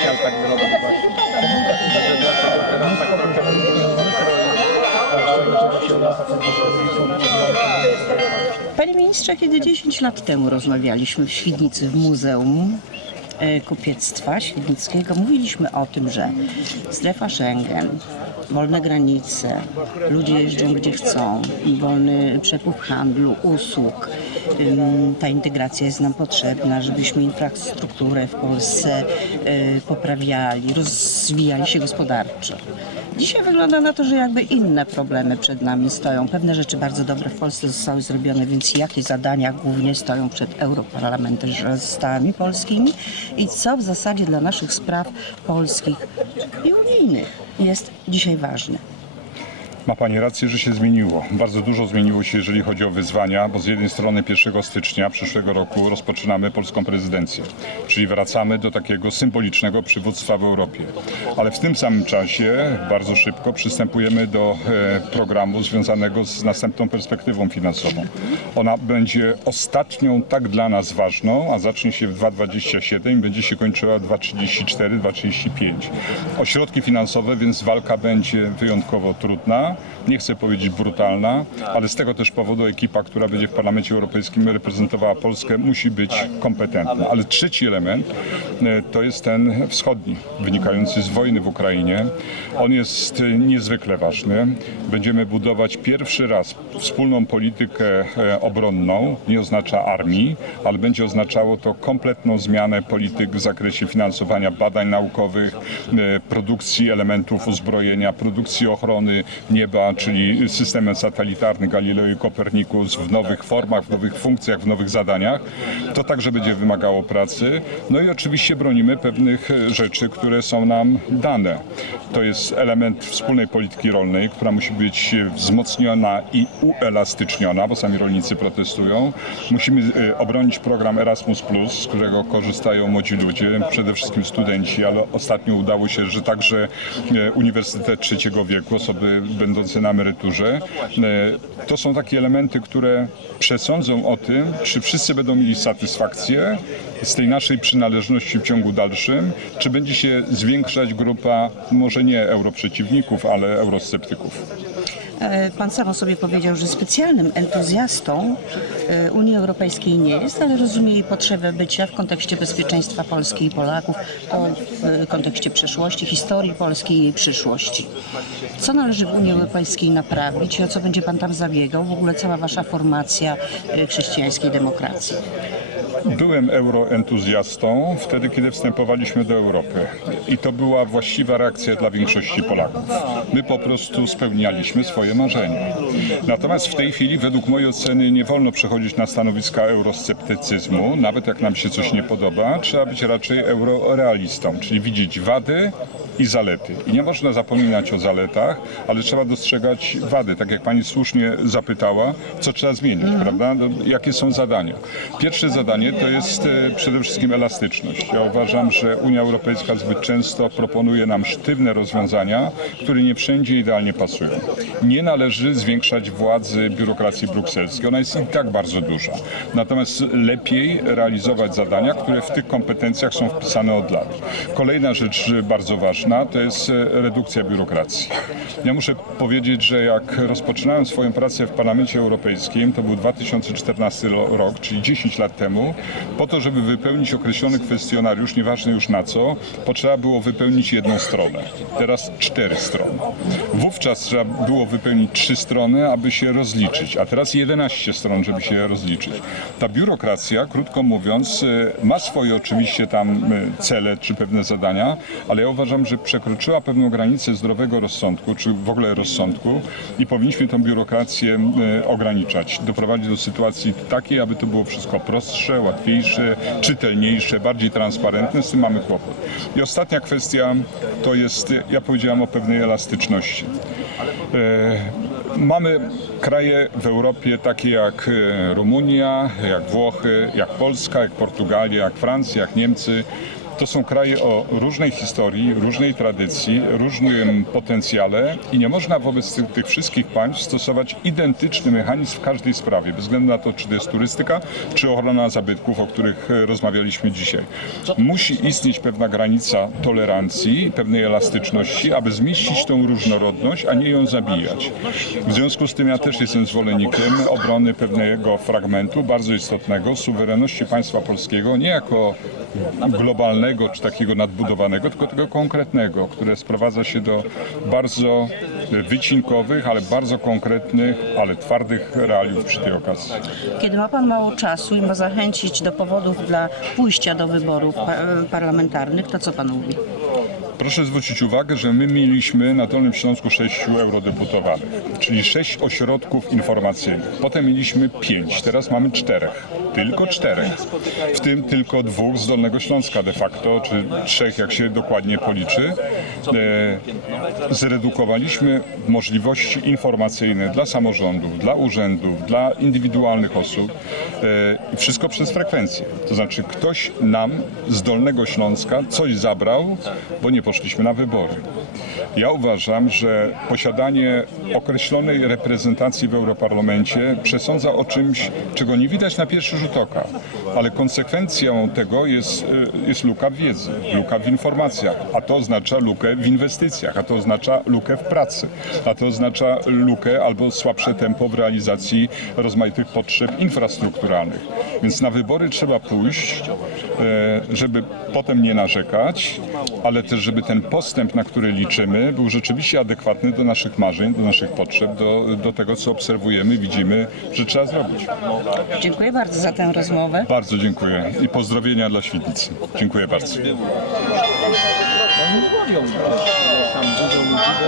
Chciał tak zrobić właśnie. Może dlatego teraz tak trochę Panie ministrze, kiedy 10 lat temu rozmawialiśmy w Świdnicy w Muzeum e, Kupiectwa Świdnickiego, mówiliśmy o tym, że strefa Schengen, wolne granice, ludzie jeżdżą gdzie chcą, wolny przepływ handlu, usług, ta integracja jest nam potrzebna, żebyśmy infrastrukturę w Polsce e, poprawiali, rozwijali się gospodarczo. Dzisiaj wygląda na to, że jakby inne problemy przed nami stoją. Pewne rzeczy bardzo dobre w Polsce zostały zrobione, więc jakie zadania głównie stoją przed europarlamentarzystami polskimi i co w zasadzie dla naszych spraw polskich i unijnych jest dzisiaj ważne. Ma Pani rację, że się zmieniło. Bardzo dużo zmieniło się, jeżeli chodzi o wyzwania, bo z jednej strony 1 stycznia przyszłego roku rozpoczynamy polską prezydencję, czyli wracamy do takiego symbolicznego przywództwa w Europie. Ale w tym samym czasie bardzo szybko przystępujemy do e, programu związanego z następną perspektywą finansową. Ona będzie ostatnią tak dla nas ważną, a zacznie się w 2027 i będzie się kończyła w 2034, 2035. O środki finansowe, więc walka będzie wyjątkowo trudna nie chcę powiedzieć brutalna, ale z tego też powodu ekipa, która będzie w Parlamencie Europejskim reprezentowała Polskę, musi być kompetentna. Ale trzeci element e, to jest ten wschodni, wynikający z wojny w Ukrainie. On jest e, niezwykle ważny. Będziemy budować pierwszy raz wspólną politykę e, obronną. Nie oznacza armii, ale będzie oznaczało to kompletną zmianę polityk w zakresie finansowania badań naukowych, produkcji elementów uzbrojenia, produkcji ochrony nieba, czyli systemem satelitarnym Galileo i Kopernikus w nowych formach, w nowych funkcjach, w nowych zadaniach. To także będzie wymagało pracy. No i oczywiście bronimy pewnych e, rzeczy, które są nam dane. To jest element wspólnej polityki rolnej, która musi być wzmocniona i uelastyczniona, bo sami rolnicy protestują. Musimy e, obronić program Erasmus+, z którego korzystają młodzi ludzie, przede wszystkim studenci, ale ostatnio udało się, że także e, Uniwersytet Trzeciego Wieku, osoby będące na emeryturze. E, To są takie elementy, które przesądzą o tym, czy wszyscy będą mieli satysfakcję z tej naszej przynależności w ciągu dalszym, czy będzie się zwiększać grupa, może nie europrzeciwników, ale eurosceptyków. E, Pan sam o sobie powiedział, że specjalnym entuzjastą e, Unii Europejskiej nie jest, ale rozumie jej potrzebę bycia w kontekście bezpieczeństwa Polski i Polaków, w kontekście przeszłości, historii Polski i jej przyszłości. Co należy w Unii Europejskiej naprawić i o co będzie Pan tam zabiegał? W ogóle cała Wasza formacja e, chrześcijańskiej demokracji. Byłem euroentuzjastą wtedy, kiedy wstępowaliśmy do Europy. I to była właściwa reakcja dla większości Polaków. My po prostu spełnialiśmy swoje marzenia. Natomiast w tej chwili, według mojej oceny, nie wolno przechodzić na stanowiska eurosceptycyzmu. Nawet jak nam się coś nie podoba, trzeba być raczej eurorealistą, czyli widzieć wady i zalety. I nie można zapominać o zaletach, ale trzeba dostrzegać wady. Tak jak pani słusznie zapytała, co trzeba zmienić, prawda? No, jakie są zadania? Pierwsze zadanie to jest e, przede wszystkim elastyczność. Ja uważam, że Unia Europejska zbyt często proponuje nam sztywne rozwiązania, które nie wszędzie idealnie pasują. Nie należy zwiększać władzy biurokracji brukselskiej. Ona jest i tak bardzo duża. Natomiast lepiej realizować zadania, które w tych kompetencjach są wpisane od lat. Kolejna rzecz bardzo ważna to jest e, redukcja biurokracji. Ja muszę powiedzieć, że jak rozpoczynałem swoją pracę w Parlamencie Europejskim, to był 2014 ro- rok, czyli 10 lat temu, po to, żeby wypełnić określony kwestionariusz, nieważne już na co, potrzeba było wypełnić jedną stronę. Teraz cztery strony. Wówczas trzeba było wypełnić trzy strony, aby się rozliczyć, a teraz 11 stron, żeby się rozliczyć. Ta biurokracja, krótko mówiąc, e, ma swoje oczywiście tam e, cele czy pewne zadania, ale ja uważam, że przekroczyła pewną granicę zdrowego rozsądku, czy w ogóle rozsądku i powinniśmy tą biurokrację e, ograniczać, doprowadzić do sytuacji takiej, aby to było wszystko prostsze, łatwiejsze, czytelniejsze, bardziej transparentne. Z tym mamy kłopot. I ostatnia kwestia to jest, ja powiedziałem o pewnej elastyczności. E, Mamy kraje w Europie takie jak e, Rumunia, jak Włochy, jak Polska, jak Portugalia, jak Francja, jak Niemcy. To są kraje o różnej historii, różnej tradycji, różnym potencjale i nie można wobec tych, tych wszystkich państw stosować identyczny mechanizm w każdej sprawie, bez względu na to, czy to jest turystyka, czy ochrona zabytków, o których e, rozmawialiśmy dzisiaj. Musi istnieć pewna granica tolerancji, pewnej elastyczności, aby zmieścić tą różnorodność, a nie ją zabijać. W związku z tym ja też jestem zwolennikiem obrony pewnego fragmentu, bardzo istotnego, suwerenności państwa polskiego, nie jako globalnego czy takiego nadbudowanego, tylko tego konkretnego, które sprowadza się do bardzo wycinkowych, ale bardzo konkretnych, ale twardych realiów przy tej okazji. Kiedy ma Pan mało czasu i ma zachęcić do powodów dla pójścia do wyborów pa- parlamentarnych, to co Pan mówi? Proszę zwrócić uwagę, że my mieliśmy na Dolnym Śląsku sześciu eurodeputowanych, czyli sześć ośrodków informacyjnych. Potem mieliśmy pięć, teraz mamy czterech. Tylko czterech. W tym tylko dwóch z Dolnego Śląska de facto, czy trzech jak się dokładnie policzy. E, zredukowaliśmy możliwości informacyjne dla samorządów, dla urzędów, dla indywidualnych osób. E, wszystko przez frekwencję. To znaczy ktoś nam z Dolnego Śląska coś zabrał, bo nie poszliśmy na wybory. Ja uważam, że posiadanie określonej reprezentacji w Europarlamencie przesądza o czymś, czego nie widać na pierwszy rzut oka, ale konsekwencją tego jest, y, jest luka w wiedzy, luka w informacjach, a to oznacza lukę w inwestycjach, a to oznacza lukę w pracy, a to oznacza lukę albo słabsze tempo w realizacji rozmaitych potrzeb infrastrukturalnych. Więc na wybory trzeba pójść, e, żeby potem nie narzekać, ale też, żeby ten postęp, na który liczymy, był rzeczywiście adekwatny do naszych marzeń, do naszych potrzeb, do, do tego, co obserwujemy, widzimy, że trzeba zrobić. Dziękuję bardzo za tę rozmowę. Bardzo dziękuję i pozdrowienia dla Świdnicy. Dziękuję bardzo. Oni dzwonią, tam dużo ludzi, bo